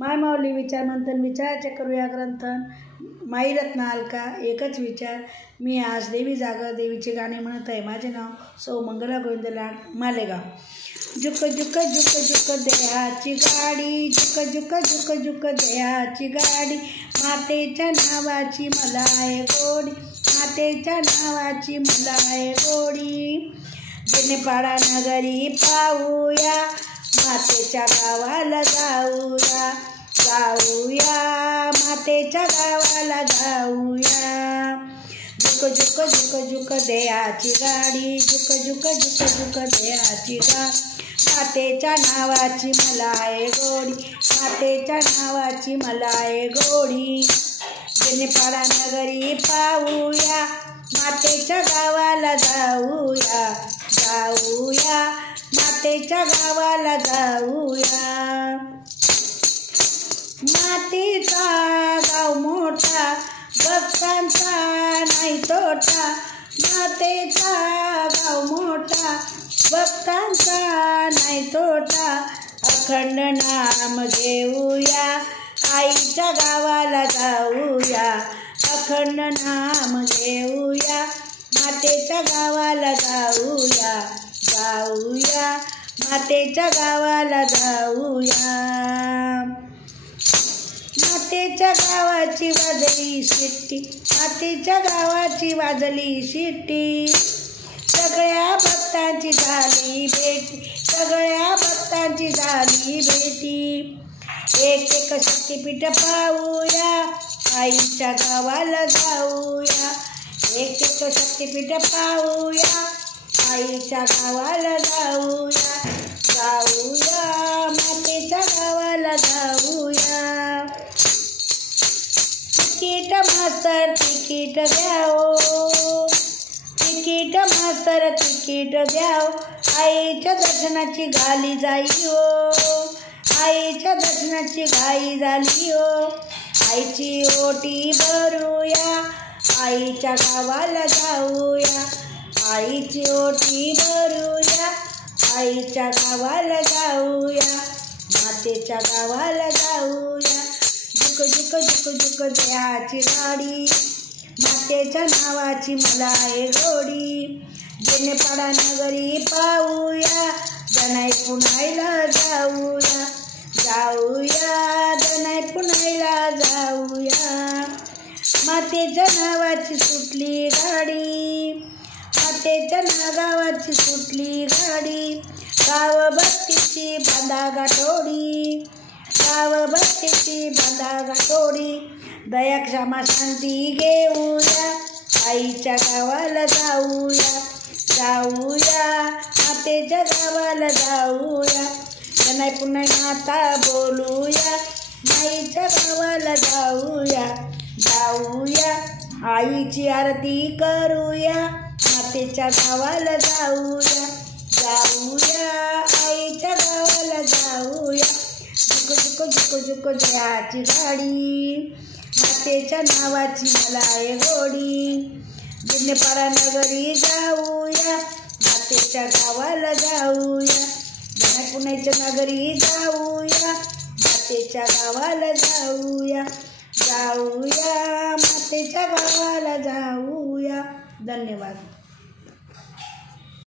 माय माऊली विचार मंथन, विचाराचे करूया ग्रंथन. माई रत्न अलका एकच विचार. मी आज देवी जागर, देवीचे गाणे म्हणत आहे. माझे नाव सौ मंगला गोविंद लाड, मालेगाव. जुक जुक जुक जुक देहाची गाडी, जुक जुक जुक जुक देहाची गाडी, मातेच्या नावाची मला आहे गोडी, मातेच्या नावाची मला आहे गोडी. जेनेपाडा नगरी पाहूया, मातेच्या गावाला जाऊया, जाऊया मातेच्या गावाला जाऊया. जुक जुक जुक जुक देहाची गाडी, जुक जुक जुक जुक देहाची गाडी, मातेच्या नावाची मला आहे गोडी, मातेच्या नावाची मला आहे गोडी. जेनेपाडा नगरी पाहूया, मातेच्या गावाला जाऊया, जाऊया मातेच्या गावाला जाऊया. मातेचा गाव मोठा, भक्तांचा नाही तोटा, मातेचा गाव मोठा, भक्तांचा नाही तोटा. अखंड नाम घेऊया, आईच्या गावाला जाऊया, अखंड नाम घेऊया, मातेच्या गावाला जाऊया, जाऊया मातेच्या गावाला जाऊया. मातेच्या गावाची वाजली शिट्टी, मातेच्या गावाची वाजली शिट्टी, सगळ्या भक्तांची झाली भेटी, सगळ्या भक्तांची झाली भेटी. एक एक शक्तिपीठ पाहूया, आईच्या गावाला जाऊया, एक एक शक्तिपीठ पाहूया, आईच्या गावाला जाऊया, जाऊया मातेच्या गावाला जाऊया. तिकीट मास्तर तिकीट द्याओ, तिकीट मास्तर तिकीट द्याओ, आईच्या दर्शनाची घाली जाई हो, आईच्या दर्शनाची घाई झाली हो. आईची ओटी भरूया, आईच्या गावाला जाऊया, आईची ओटी भरूया, आईच्या गावाला जाऊया, मातेच्या गावाला जाऊया. जुक जुक जुक जुक देहाची गाडी, मातेच्या नावाची मला आहे गोडी. जेनेपाडा नगरी पाहूया, जनाई पुण्याला जाऊया, जाऊया जनाई पुण्याला जाऊया. मातेच्या नावाची सुटली गाडी, मातेच्या गावाची सुटली गाडी, गाव भक्तीची बांधा गाठोडी, गाव भक्तीची बांधा गाठोडी. दया क्षमा शांती घेऊया, आईच्या गावाला जाऊया, जाऊया मातेच्या गावाला जाऊया. जनाई पुन्हा माता बोलूया, आईच्या गावाला जाऊया, जाऊया आईची आरती करूया, मातेच्या गावाला जाऊया, जाऊया आईच्या गावाला जाऊया. जुक जुक जुक जुक देहाची गाडी, मातेच्या नावाची मला आहे गोडी. जेनेपाडा नगरी जाऊया, मातेच्या गावाला जाऊया, जनाई पुण्याच्या नगरी जाऊया, मातेच्या गावाला जाऊया, जाऊया मातेच्या गावाला जाऊया. धन्यवाद.